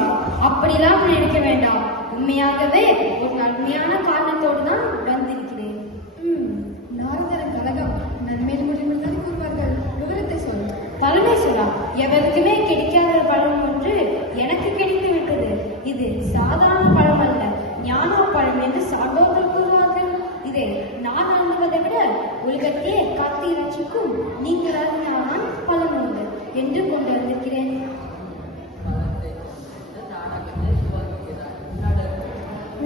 சிவா, அப்படிலாம் நினைக்க வேண்டாம். உண்மையாகவே ஒரு நன்மையான காரணத்தோடு தான் வந்திருக்கிறேன். நாரதர் கழகம் நன்மையில் முடிவில் தான் கூறுவார்கள். விவரத்தை சொல். பரமேஸ்வரா, எவருக்குமே கிடைக்காத பழம் ஒன்று எனக்கு கிடைத்து விட்டது. இது சாதாரண பழம் அல்ல, ஞான பழம் என்று சான்றோர்கள் கூறுவார்கள். இதை நான் அணுவதை விட உலகத்தையே காத்து ரட்சிக்கும் நீங்களாக நான் பலன் உண்டு என்று கொண்டு வந்திருக்கிறேன்.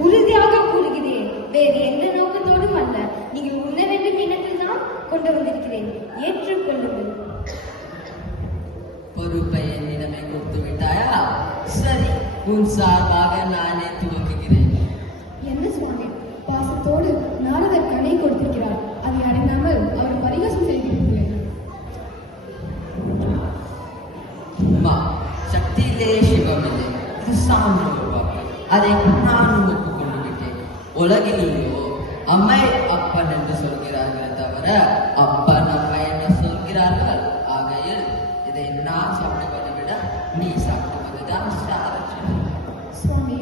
உறுதியாக கூறுகிறேன், வேறு எந்த நோக்கத்தோடும் அல்ல. நீங்கள் உண்ண வேண்டும் எண்ணத்தில் தான் கொண்டு வந்திருக்கிறேன். ஏற்றுக்கொள்ளுங்கள். பொறுப்பை என்னிடமே கொடுத்து விட்டாயா? சரி, உன் சார்பாக நானே துவங்குகிறேன். என்ன சுவாமி, பாசத்தோடு நாரதர் கனை கொடுத்திருக்கிறார். அதை அறியாமல் அவர் பரிகாசம் செய்திருக்கிறேன். சக்தியிலே சிவமில்லை, இது சான்று உருவாக்கு. அதை நானும் ஒப்புக்கொண்டு விட்டேன். உலகிலேயோ அம்மை அப்பன் என்று சொல்கிறார்கள் தவிர அப்பன் அம்மை என்று சொல்கிறார்கள். ஆகையில் இதை நான் சாப்பிடுவதை விட நீ சாப்பிடுவதுதான் சாரட்சம். சுவாமி,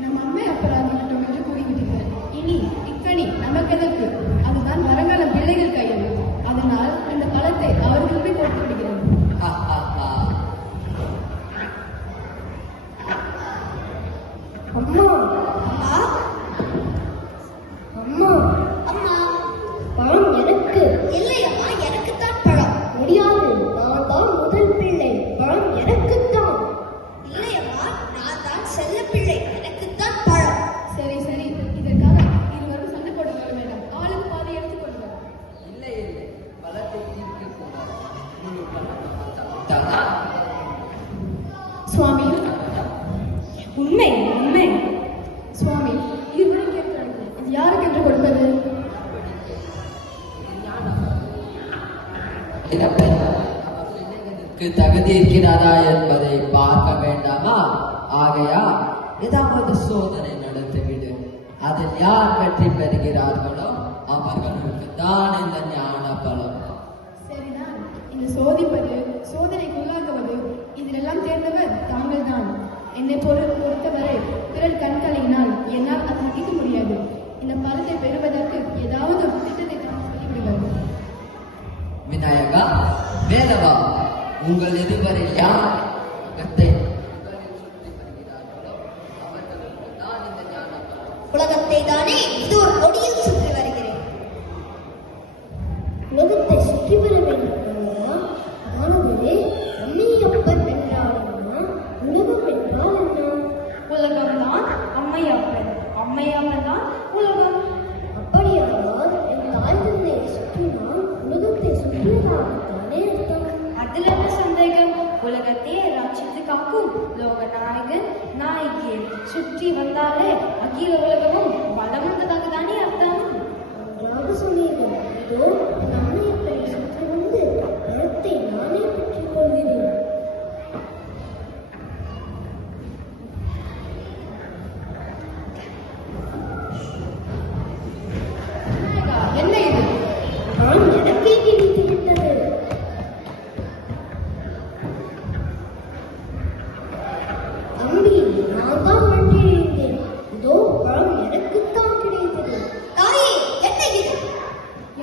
நம் அம்மை அப்பராகிவிட்டோம் என்று கூறிவிட்டீர்கள். இனி இக்கணி நமக்கு எதற்கு? அதுதான் வருங்கால பிள்ளைகள் கையில். அதனால் இந்த பழத்தை அவர்களுமே கொடுத்து விடுகிறோம். அம்மா, அம்மா, அம்மா, அம்மா, பழம் எனக்கு இல்லையம்மா, எனக்குத்தான் பழம். முடியாது, நான் தான் முதல் பிள்ளை, பழம் எனக்குத்தான். இல்லையம்மா, நான் தான் செல்ல பிள்ளை, எனக்குத்தான் பழம். சரி சரி, இதற்காக இருவரும் சண்டை போட்டுக் கொள்ள வேண்டாம். ஆளுக்கு பாதி எடுத்துக் கொள்வோம். இல்லை இல்லை, பலத்தை தீர்க்க கூடாது. சுவாமி, உண்மை உண்மை. சுவாமி, இருவரும் கேட்கிறார்கள். இது யாருக்கு என்று கொடுப்பது? தகுதி இருக்கிறதா என்பதை பார்க்க வேண்டாமா? ஆகையா ஏதாவது சோதனை நடத்திவிடு. அதில் யார் வெற்றி பெறுகிறார்களோ அவர்களுக்கு தான் இந்த ஞான பலம். சரிதான். இந்த சோதிப்பது, சோதனைக்குள்ளாக்குவது, இதிலெல்லாம் தேர்ந்தவர் தாங்கள் தான். என்னை பொறுத்தவரை பிறர் கண்களையினால் என்னால் அதை சகிக்க முடியாது. இந்த பலத்தை பெறுவதற்கு ஏதாவது ஒரு திட்டத்தை தான் சொல்லிவிடுவார்கள். விநாயகா, வேலவா, உங்கள் இருவரை யார் உலகத்தை தானே இது ஒரு கொடியில் சுற்றி வருகிறேன். உலகத்தை சுற்றி வர வேண்டும். ஆனது அம்மையப்பன் என்றால் என்ன? உலகம் என்றால் என்ன? உலகம் தான் அம்மையப்பன், அம்மையப்பன் தான் உலகம். அப்படியானால் என் தாய் தந்தையை சுற்றினால் உலகத்தை சுற்றியதாகத்தானே அர்த்தம். அதில் என்ன சந்தேகம்? உலகத்தையே ரட்சித்து காக்கும் லோகநாயகன் நாயகியை சுற்றி வந்தாலே அகில உலகமும் வளம் வந்ததாக தானே அர்த்தம். நன்றாக சொன்னீர்கள். இதோ நம்மை சுற்றி வந்து பலத்தை நானே பெற்றுக் கொள்கிறேன். என்ன இது? நான் எனக்கே கிடைத்து விட்டது. தம்பி, நான் தான் வெற்றியடைந்தேன். இதோ பழம் எனக்குத்தான் கிடைத்தது. தாயே, என்ன இது?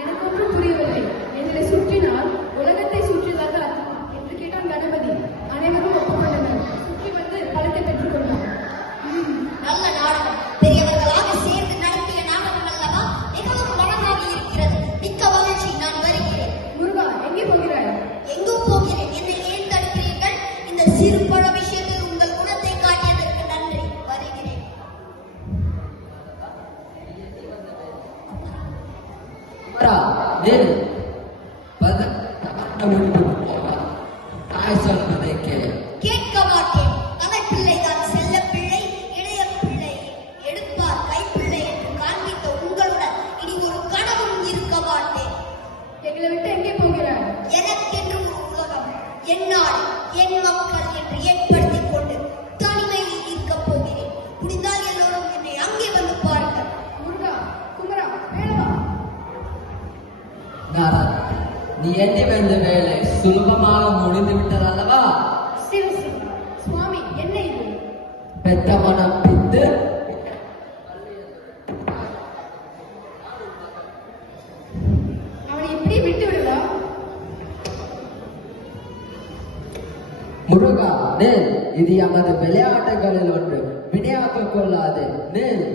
எனக்கு ஒன்றும் புரியவில்லை. என்னை சுற்றினால் உலகத்தை சுற்றியதாக அர்த்தமா என்று கேட்டான் கணபதி. அனைவரும் ஒப்புக்கொண்டனர். சுற்றி வந்து பலத்தை பெற்றுக் கொண்டார். நல்ல நாடகம். பெரியவர்களாக சேர்ந்து நடத்திய நாடகம் அல்லவா? மிகவும் மனமாக இருக்கிறது. மிக்க மகிழ்ச்சி. நான் வருகிறேன். முருகா, எங்கே போகிறாய்? எங்கும் போகிறேன். என்னை ஏன் தடுக்கிறீர்கள்? இந்த சிறு பழ விஷயத்தில் உங்கள் குணத்தை காட்டியதற்கு நன்றி. வருகிறேன். தாய் சொல்வதை கேட்க மாட்டேன். கதைப்பிள்ளை தான் செல்ல பிள்ளை, இளைய பிள்ளை எடுப்பார் கைப்பிள்ளை என்று காண்பித்த உங்களுடன் இனி ஒரு கனவும் இருக்க மாட்டேன். எங்களை விட்டு எங்கே போகிறாய்? எனக்கென்று ஒரு உலகம், என் நாடு, என் மக்கள் என்று ஏற்படுத்திக் கொண்டு தனிமையில் இருக்கப் போகிறேன். முடிந்தால் எல்லோரும் என்னை அங்கே வந்து பாருங்கள். முருகா, குமரா, வேலவா, நீ எண்ணி வந்த வேலை சுலபமாக முடிந்து விட்டதல்லவா? சிவ சிவ. சுவாமி, என்ன இது? பெத்த மனம் பிந்து அவனை எப்படி விட்டு விடுவா? முருகா நெல் இது எமது விளையாட்டுகளில் ஒன்று வினையாக்கிக் கொள்ளாது நெல்